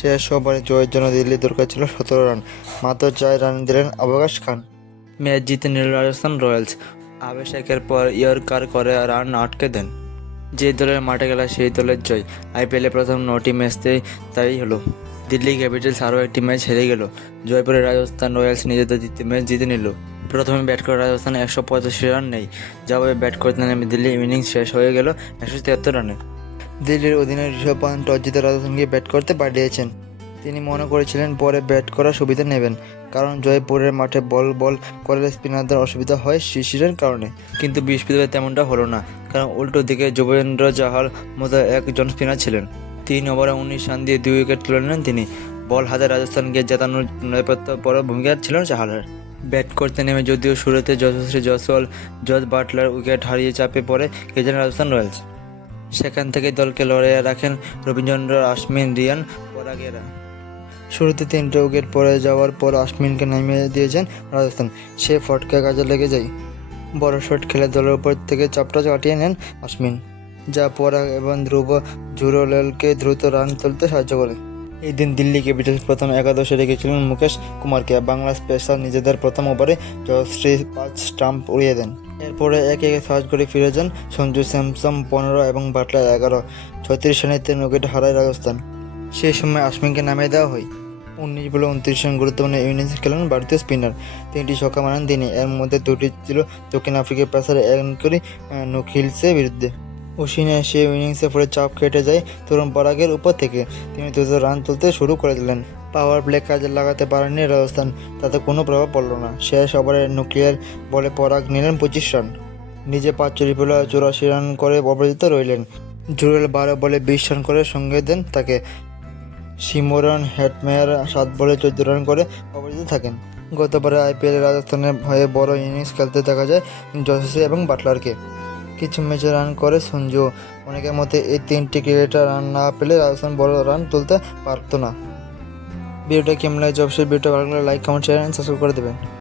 শেষ ওভারে জয়ের জন্য দিল্লি দরকার ছিল 17 রান, মাত্র 4 রান দিলেন আবকাশ খান। ম্যাচ জিতে নিল রাজস্থান রয়্যালস। অভিষেকের পর ইয়র্কার করে রান আটকে দেন। যে দলের মাঠে গেল সেই দলের জয়। আইপিএলে প্রথম 9টি ম্যাচতেই তাই হলো। দিল্লি ক্যাপিটালস আরও একটি ম্যাচ হেরে গেল। জয়পুরে রাজস্থান রয়্যালস নিজেদের দ্বিতীয় ম্যাচ জিতে নিল। প্রথমে ব্যাট করে রাজস্থান 185 রান নেই। জবাবে ব্যাট করতে নেমে দিল্লি ইনিংস শেষ হয়ে গেল 173 রানে। দিল্লির অধিনায়ক ঋষভ পান্ত টস জিতে রাজস্থানকে ব্যাট করতে পাঠিয়েছেন। তিনি মনে করেছিলেন পরে ব্যাট করার সুবিধা নেবেন, কারণ জয়পুরের মাঠে বল করলে স্পিনারদের অসুবিধা হয় শিশিরের কারণে। কিন্তু বৃহস্পতিবার তেমনটা হলো না, কারণ উল্টো দিকে যুজবেন্দ্র চাহাল মতো একজন স্পিনার ছিলেন। 3 ওভারে 19 রান দিয়ে 2 উইকেট তুলে নেন তিনি। বল হাতে রাজস্থানকে জেতানোর নেপথ্য বড় ভূমিকা ছিল চাহালের। ব্যাট করতে নেমে যদিও শুরুতে যশস্বী জয়সওয়াল, জস বাটলার উইকেট হারিয়ে চাপে পড়ে গেছেন রাজস্থান রয়্যালস। সেখান থেকে দলকে লড়াইয়ে রাখেন রবীন্দ্র, অশ্বিন, রিয়ান পরাগেরা। শুরুতে 3টে উইকেট পড়ে যাওয়ার পর অশ্বিনকে নামিয়ে দিয়েছেন রাজস্থান। সে ফটকা কাজে লেগে যায়। বড় শট খেলে দলের উপর থেকে চাপটা কাটিয়ে নেন অশ্বিন, যা পরাগ এবং ধ্রুব জুরেলকে দ্রুত রান তুলতে সাহায্য করে। এই দিন দিল্লি ক্যাপিটালস প্রথম একাদশে রেখেছিলেন মুকেশ কুমারকে। বাংলা পেসার নিজেদের প্রথম ওভারে জয়শ্রী 5 স্টাম্প উড়িয়ে দেন। এরপরে একে একে সার্চ করে ফিরে যান সঞ্জু স্যামসন 15 এবং বাটলার 11। 36 রানে 3 উইকেট হারায় রাজস্থান। সেই সময় অশ্বিনকে নামিয়ে দেওয়া হয়। 19 বলে 29 রান গুরুত্বপূর্ণ ইনিংস খেলেন ভারতীয় স্পিনার। 3টি ছক্কা মারেন তিনি। এর মধ্যে 2টি ছিল দক্ষিণ আফ্রিকার পেসার অ্যাঙ্করি নোখিলসের বিরুদ্ধে। অশ্বিনে সেই ইনিংসে পরে চাপ কেটে যায় তরুণ পরাগের উপর থেকে। তিনি দ্রুত রান তুলতে শুরু করে দিলেন। পাওয়ার প্লে কাজে লাগাতে পারেননি রাজস্থান, তাতে কোনো প্রভাব পড়ল না। শেষ ওভারে নুক্লিয়ার বলে পরাগ নিলেন 25 রান। নিজে 45 বলে 84 রান করে অপরাজিত রইলেন। জুরেল 12 বলে 20 রান করে সঙ্গে দেন তাকে। সিমরন হেটমেয়ার 7 বলে 14 রান করে অপরাজিত থাকেন। গতবারে আইপিএলে রাজস্থানের হয়ে বড় ইনিংস খেলতে দেখা যায় যশস্বী এবং বাটলারকে। কিছু ম্যাচে রান করে সঞ্জু। অনেকের মতে এই 3টি ক্রিকেটার রান না পেলে রাজস্থান বড় রান তুলতে পারত না। ভিডিওটা কেমন লাগে অবশ্যই ভিডিওটা ভালো লাগলে like, comment, share and subscribe করে দেবেন।